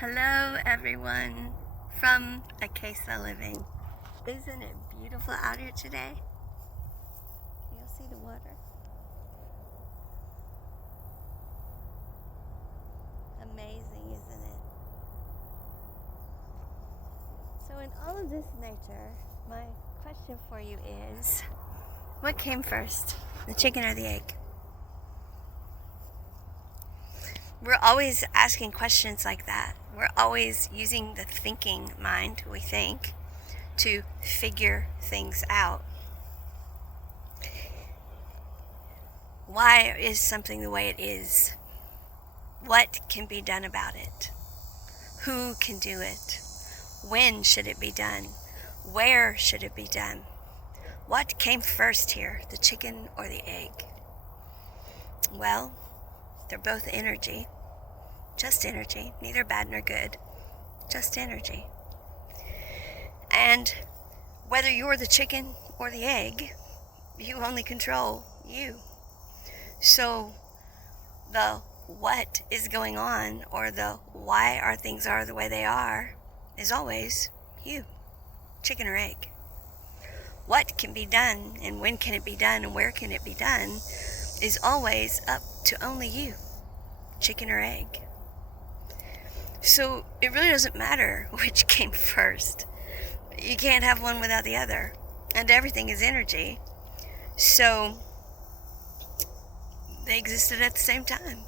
Hello everyone from Acasa Living. Isn't it beautiful out here today? Can you see the water? Amazing, isn't it? So in all of this nature, my question for you is, what came first, the chicken or the egg? We're always asking questions like that. We're always using the thinking mind, we think, to figure things out. Why is something the way it is? What can be done about it? Who can do it? When should it be done? Where should it be done? What came first here, the chicken or the egg? Well, they're both energy. Just energy. Neither bad nor good. Just energy. And whether you're the chicken or the egg, you only control you. So the what is going on or the why our things are the way they are is always you. Chicken or egg. What can be done and when can it be done and where can it be done is always up to only you, chicken or egg. So it really doesn't matter which came first. You can't have one without the other. And everything is energy. So they existed at the same time.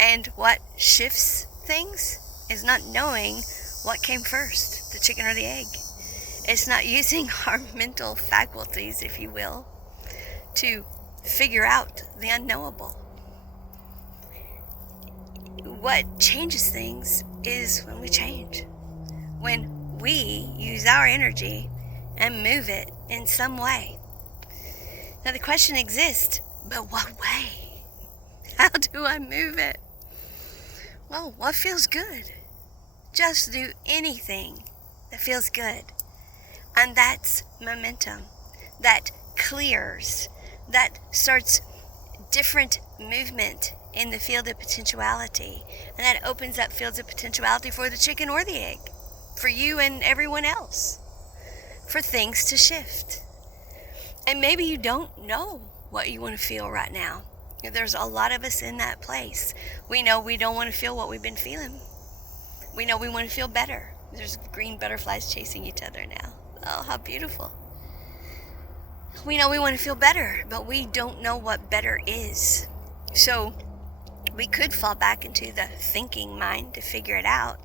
And what shifts things is not knowing what came first, the chicken or the egg. It's not using our mental faculties, if you will, to figure out the unknowable. What changes things is when we change. When we use our energy and move it in some way. Now the question exists, but what way? How do I move it? Well, what feels good? Just do anything that feels good. And that's momentum. That clears. That starts different movement in the field of potentiality. And that opens up fields of potentiality for the chicken or the egg. For you and everyone else. For things to shift. And maybe you don't know what you want to feel right now. There's a lot of us in that place. We know we don't want to feel what we've been feeling. We know we want to feel better. There's green butterflies chasing each other now. Oh, how beautiful. We know we want to feel better, but we don't know what better is. So we could fall back into the thinking mind to figure it out,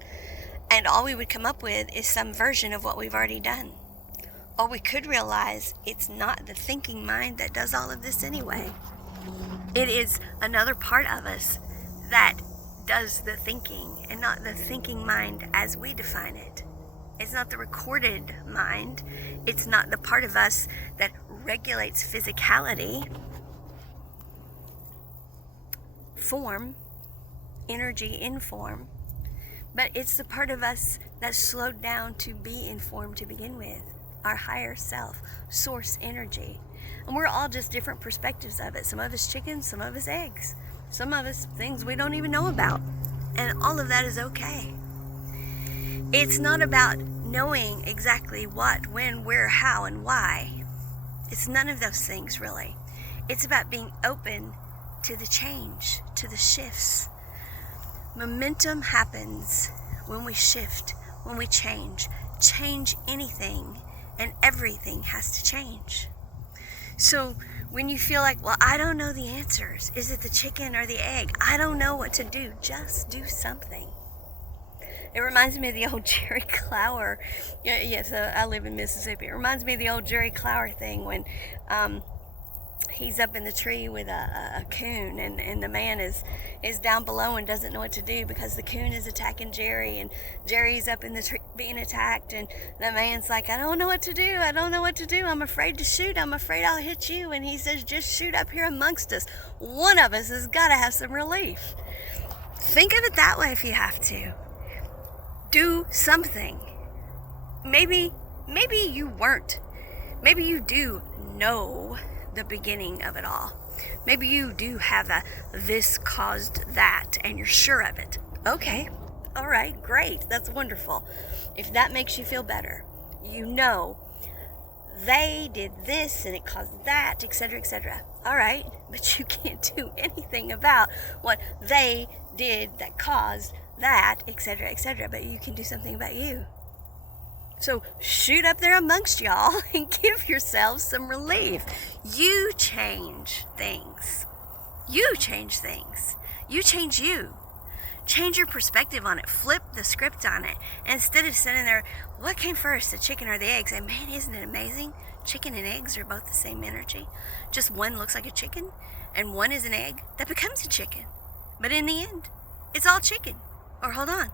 and all we would come up with is some version of what we've already done. Or we could realize it's not the thinking mind that does all of this anyway. It is another part of us that does the thinking, and not the thinking mind as we define it. It's not the recorded mind. It's not the part of us that regulates physicality, form, energy in form. But it's the part of us that slowed down to be in form to begin with. Our higher self, source energy. And we're all just different perspectives of it. Some of us chickens, some of us eggs. Some of us things we don't even know about. And all of that is okay. It's not about knowing exactly what, when, where, how, and why. It's none of those things, really. It's about being open to the change, to the shifts. Momentum happens when we shift, when we change. Change anything, and everything has to change. So when you feel like, well, I don't know the answers. Is it the chicken or the egg? I don't know what to do. Just do something. It reminds me of the old Jerry Clower. Yes, I live in Mississippi. It reminds me of the old Jerry Clower thing when he's up in the tree with a coon, and the man is down below and doesn't know what to do because the coon is attacking Jerry, and Jerry's up in the tree being attacked, and the man's like, I don't know what to do. I don't know what to do. I'm afraid to shoot. I'm afraid I'll hit you. And he says, just shoot up here amongst us. One of us has got to have some relief. Think of it that way if you have to. Do something. Maybe you weren't. Maybe you do know the beginning of it all. Maybe you do have a this caused that and you're sure of it. Okay, All right, great. That's wonderful. If that makes you feel better, you know they did this and it caused that, etc., etc. All right, but you can't do anything about what they did that caused that, etc., etc. But you can do something about you. So shoot up there amongst y'all and give yourselves some relief. You change things. You change things. You change you. Change your perspective on it. Flip the script on it. And instead of sitting there, what came first, the chicken or the eggs? And man, isn't it amazing? Chicken and eggs are both the same energy. Just one looks like a chicken and one is an egg that becomes a chicken. But in the end, it's all chicken. Or hold on,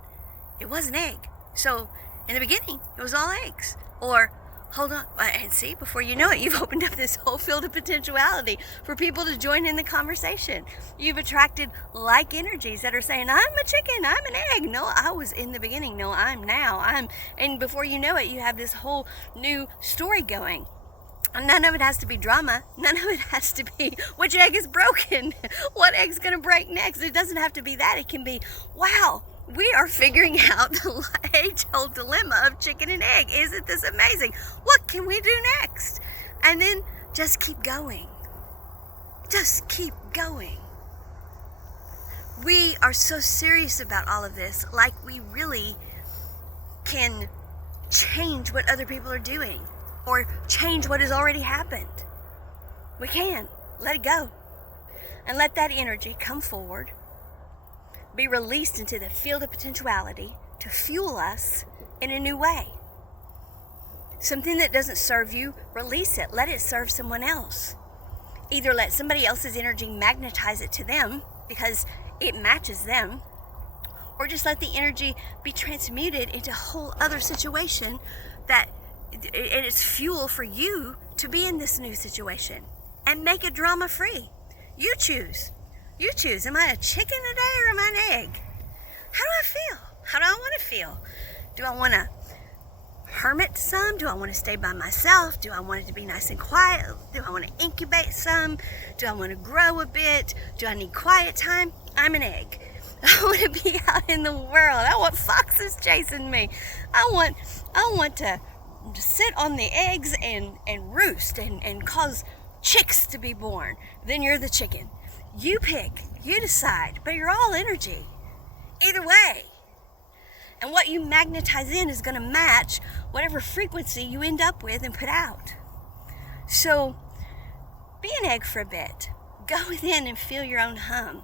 it was an egg. So in the beginning, it was all eggs. Or hold on, and see, before you know it, you've opened up this whole field of potentiality for people to join in the conversation. You've attracted like energies that are saying, I'm a chicken, I'm an egg. No, I was in the beginning. No, I'm now. And before you know it, you have this whole new story going. None of it has to be drama. None of it has to be which egg is broken, what egg's going to break next. It doesn't have to be that. It can be, wow, we are figuring out the age-old dilemma of chicken and egg. Isn't this amazing? What can we do next? And then just keep going. Just keep going. We are so serious about all of this, like we really can change what other people are doing or change what has already happened. We can. Let it go. And let that energy come forward, be released into the field of potentiality to fuel us in a new way. Something that doesn't serve you, release it. Let it serve someone else. Either let somebody else's energy magnetize it to them because it matches them, or just let the energy be transmuted into a whole other situation that it is fuel for you to be in this new situation and make it drama free. You choose. You choose. Am I a chicken today or am I an egg? How do I feel? How do I want to feel? Do I want to hermit some? Do I want to stay by myself? Do I want it to be nice and quiet? Do I want to incubate some? Do I want to grow a bit? Do I need quiet time? I'm an egg. I want to be out in the world. I want foxes chasing me. I want to sit on the eggs and roost and cause chicks to be born. Then you're the chicken. You pick, you decide, but you're all energy. Either way. And what you magnetize in is going to match whatever frequency you end up with and put out. So be an egg for a bit. Go within and feel your own hum.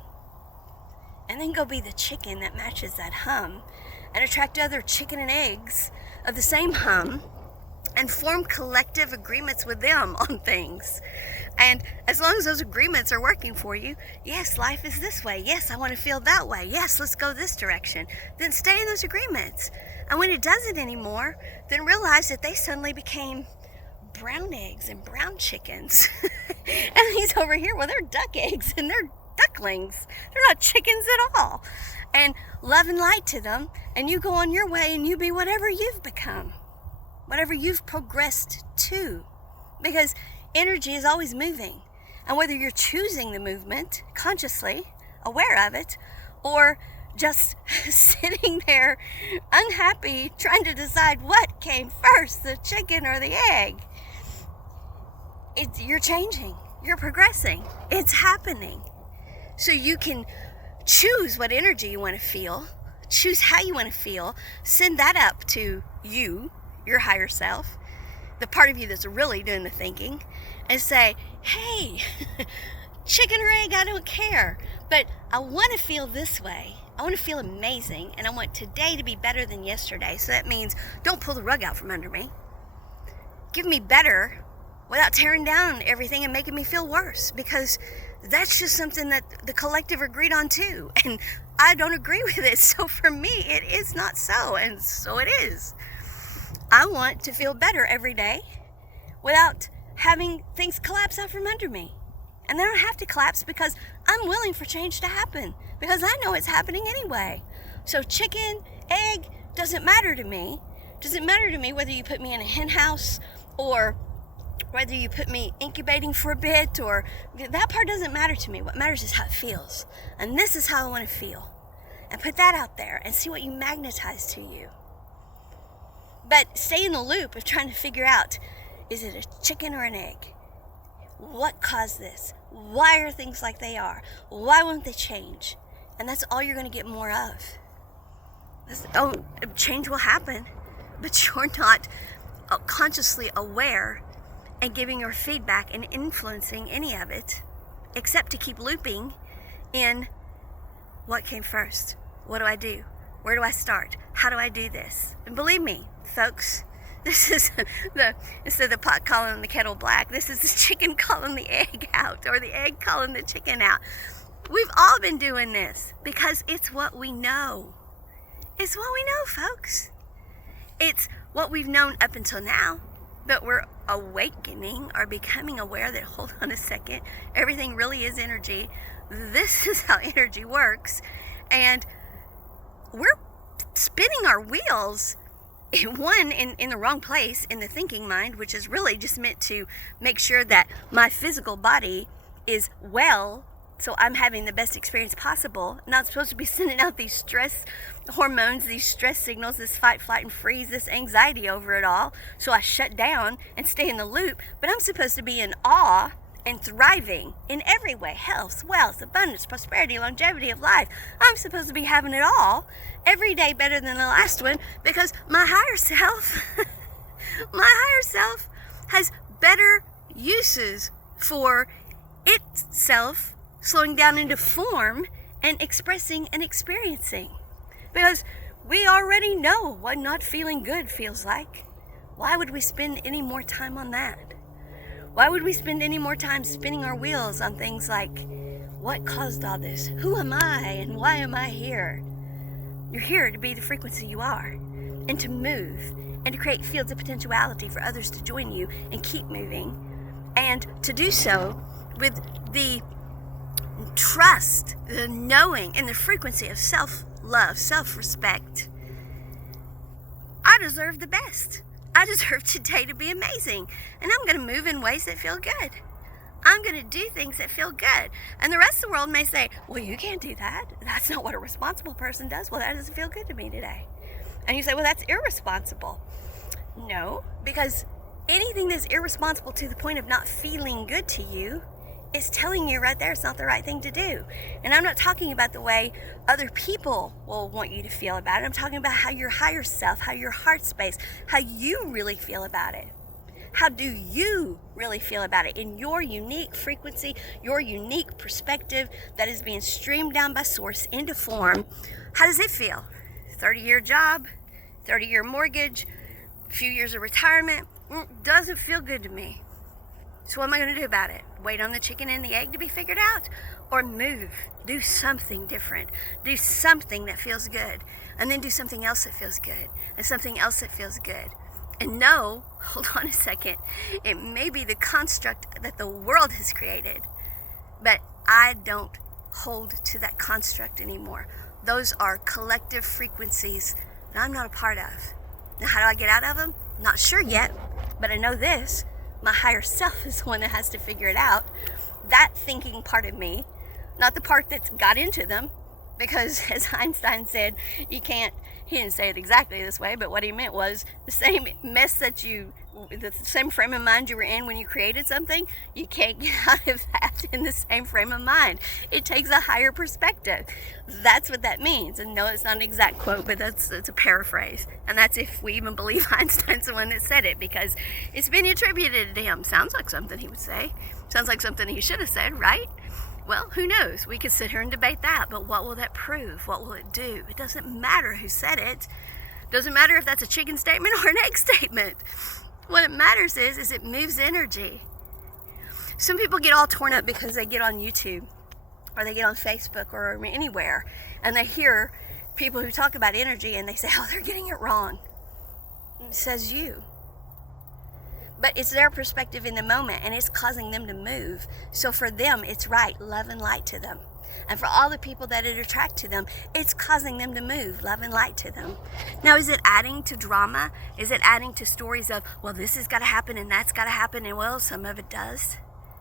And then go be the chicken that matches that hum and attract other chicken and eggs of the same hum and form collective agreements with them on things. And as long as those agreements are working for you, yes, life is this way. Yes, I want to feel that way. Yes, let's go this direction. Then stay in those agreements. And when it doesn't anymore, then realize that they suddenly became brown eggs and brown chickens. And these over here, well, they're duck eggs and they're ducklings. They're not chickens at all. And love and light to them. And you go on your way and you be whatever you've become. Whatever you've progressed to. Because energy is always moving. And whether you're choosing the movement consciously, aware of it, or just sitting there unhappy trying to decide what came first, the chicken or the egg, you're changing. You're progressing. It's happening. So you can choose what energy you want to feel, choose how you want to feel, send that up to you, your higher self, the part of you that's really doing the thinking, and say, hey, chicken or egg, I don't care, but I want to feel this way. I want to feel amazing, and I want today to be better than yesterday. So that means don't pull the rug out from under me. Give me better without tearing down everything and making me feel worse, because that's just something that the collective agreed on too, and I don't agree with it. So for me, it is not so, and so it is. I want to feel better every day without having things collapse out from under me. And they don't have to collapse because I'm willing for change to happen, because I know it's happening anyway. So chicken, egg, doesn't matter to me. Doesn't matter to me whether you put me in a hen house or whether you put me incubating for a bit, or that part doesn't matter to me. What matters is how it feels. And this is how I want to feel. and put that out there and see what you magnetize to you. But stay in the loop of trying to figure out, is it a chicken or an egg? What caused this? Why are things like they are? Why won't they change? And that's all you're going to get more of. Change will happen, but you're not consciously aware and giving your feedback and influencing any of it, except to keep looping in what came first. What do I do? Where do I start? How do I do this? And believe me, folks, this is instead of the pot calling the kettle black, this is the chicken calling the egg out, or the egg calling the chicken out. We've all been doing this because it's what we know. It's what we know, folks. It's what we've known up until now, but we're awakening or becoming aware that, hold on a second, everything really is energy. This is how energy works. And we're spinning our wheels in the wrong place, in the thinking mind, which is really just meant to make sure that my physical body is well, so I'm having the best experience possible. Not supposed to be sending out these stress hormones, these stress signals, this fight, flight, and freeze, this anxiety over it all, so I shut down and stay in the loop. But I'm supposed to be in awe and thriving in every way: health, wealth, abundance, prosperity, longevity of life. I'm supposed to be having it all, every day better than the last one, because my higher self has better uses for itself, slowing down into form and expressing and experiencing. Because we already know what not feeling good feels like. Why would we spend any more time on that? Why would we spend any more time spinning our wheels on things like, what caused all this? Who am I and why am I here? You're here to be the frequency you are, and to move, and to create fields of potentiality for others to join you and keep moving, and to do so with the trust, the knowing, and the frequency of self-love, self-respect. I deserve the best. I deserve today to be amazing, and I'm going to move in ways that feel good. I'm going to do things that feel good. And the rest of the world may say, well, you can't do that. That's not what a responsible person does. Well, that doesn't feel good to me today. And you say, well, that's irresponsible. No, because anything that's irresponsible to the point of not feeling good to you is telling you right there it's not the right thing to do. And I'm not talking about the way other people will want you to feel about it. I'm talking about how your higher self, how your heart space, how you really feel about it. How do you really feel about it in your unique frequency, your unique perspective that is being streamed down by source into form? How does it feel? 30-year job, 30-year mortgage, a few years of retirement. Doesn't feel good to me. So what am I going to do about it? Wait on the chicken and the egg to be figured out? Or move, do something different, do something that feels good, and then do something else that feels good, and something else that feels good. And no, hold on a second, it may be the construct that the world has created, but I don't hold to that construct anymore. Those are collective frequencies that I'm not a part of. Now, how do I get out of them? Not sure yet, but I know this. My higher self is the one that has to figure it out. That thinking part of me, not the part that's got into them, because as Einstein said, he didn't say it exactly this way, but what he meant was the same mess that the same frame of mind you were in when you created something, you can't get out of that in the same frame of mind. It takes a higher perspective. That's what that means. And no, it's not an exact quote, but it's a paraphrase. And that's if we even believe Einstein's the one that said it, because it's been attributed to him. Sounds like something he would say. Sounds like something he should have said, right? Well, who knows? We could sit here and debate that, but what will that prove? What will it do? It doesn't matter who said it. It doesn't matter if that's a chicken statement or an egg statement. What it matters is it moves energy. Some people get all torn up because they get on YouTube or they get on Facebook or anywhere and they hear people who talk about energy and they say, oh, they're getting it wrong. It says you. But it's their perspective in the moment, and it's causing them to move. So for them, it's right, love and light to them. And for all the people that it attract to them, it's causing them to move, love and light to them. Now, is it adding to drama? Is it adding to stories of, well, this has got to happen and that's got to happen, and well, some of it does.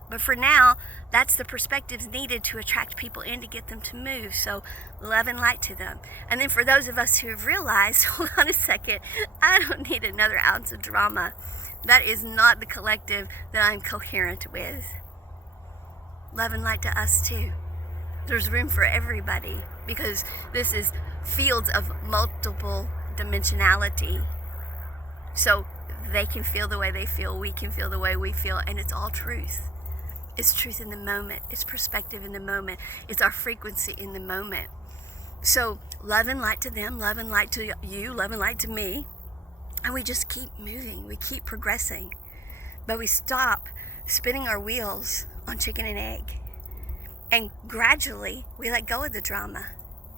But for now, that's the perspectives needed to attract people in to get them to move. So love and light to them. And then for those of us who have realized, hold on a second, I don't need another ounce of drama. That is not the collective that I'm coherent with. Love and light to us too. There's room for everybody because this is fields of multiple dimensionality. So they can feel the way they feel, we can feel the way we feel, and it's all truth. It's truth in the moment. It's perspective in the moment. It's our frequency in the moment. So love and light to them, love and light to you, love and light to me. And we just keep moving. We keep progressing. But we stop spinning our wheels on chicken and egg. And gradually, we let go of the drama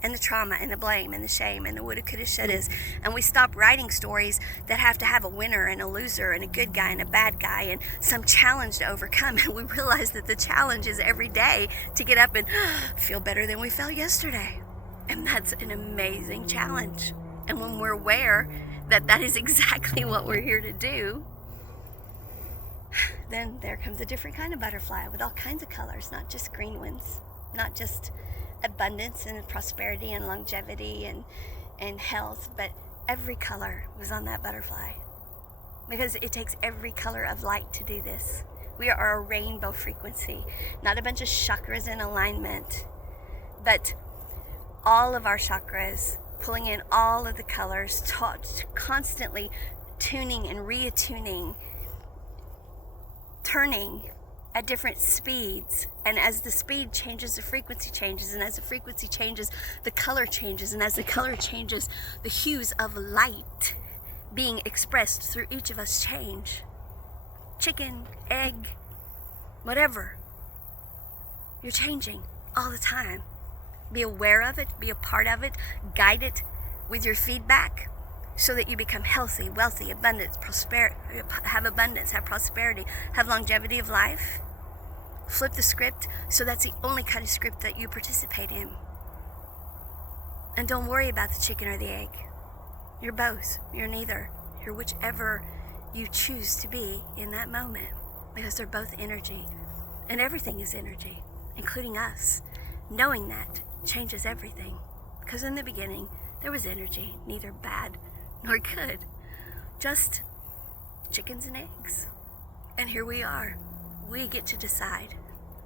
and the trauma and the blame and the shame and the woulda, coulda, shouldas. And we stop writing stories that have to have a winner and a loser and a good guy and a bad guy and some challenge to overcome. And we realize that the challenge is every day to get up and feel better than we felt yesterday. And that's an amazing challenge. And when we're aware that that is exactly what we're here to do, then there comes a different kind of butterfly with all kinds of colors, not just green ones, not just abundance and prosperity and longevity and health, but every color was on that butterfly, because it takes every color of light to do this. We are a rainbow frequency, not a bunch of chakras in alignment, but all of our chakras pulling in all of the colors, constantly tuning and reattuning, turning at different speeds. And as the speed changes, the frequency changes, and as the frequency changes, the color changes, and as the color changes, the hues of light being expressed through each of us change. Chicken, egg, whatever. You're changing all the time. Be aware of it, be a part of it, guide it with your feedback so that you become healthy, wealthy, abundant, have abundance, have prosperity, have longevity of life. Flip the script so that's the only kind of script that you participate in. And don't worry about the chicken or the egg. You're both. You're neither. You're whichever you choose to be in that moment, because they're both energy. And everything is energy, including us. Knowing that changes everything. Because in the beginning, there was energy, neither bad nor good. Just chickens and eggs. And here we are. We get to decide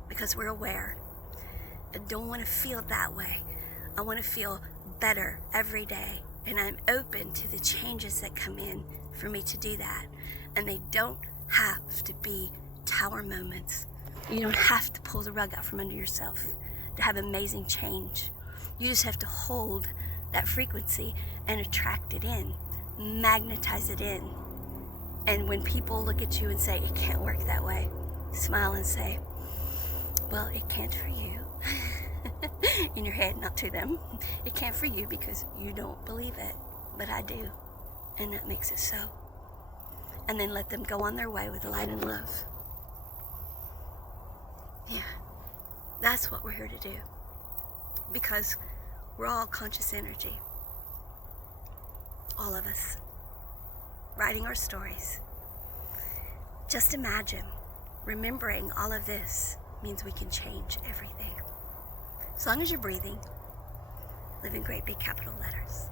because we're aware. I don't want to feel that way. I want to feel better every day. And I'm open to the changes that come in for me to do that. And they don't have to be tower moments. You don't have to pull the rug out from under yourself to have amazing change. You just have to hold that frequency and attract it in, magnetize it in. And when people look at you and say, it can't work that way, smile and say, well, it can't for you. In your head, not to them. It can't for you because you don't believe it, but I do. And that makes it so. And then let them go on their way with light and love. Yeah. That's what we're here to do. Because we're all conscious energy. All of us. Writing our stories. Just imagine, remembering all of this means we can change everything. As long as you're breathing, live in great big capital letters.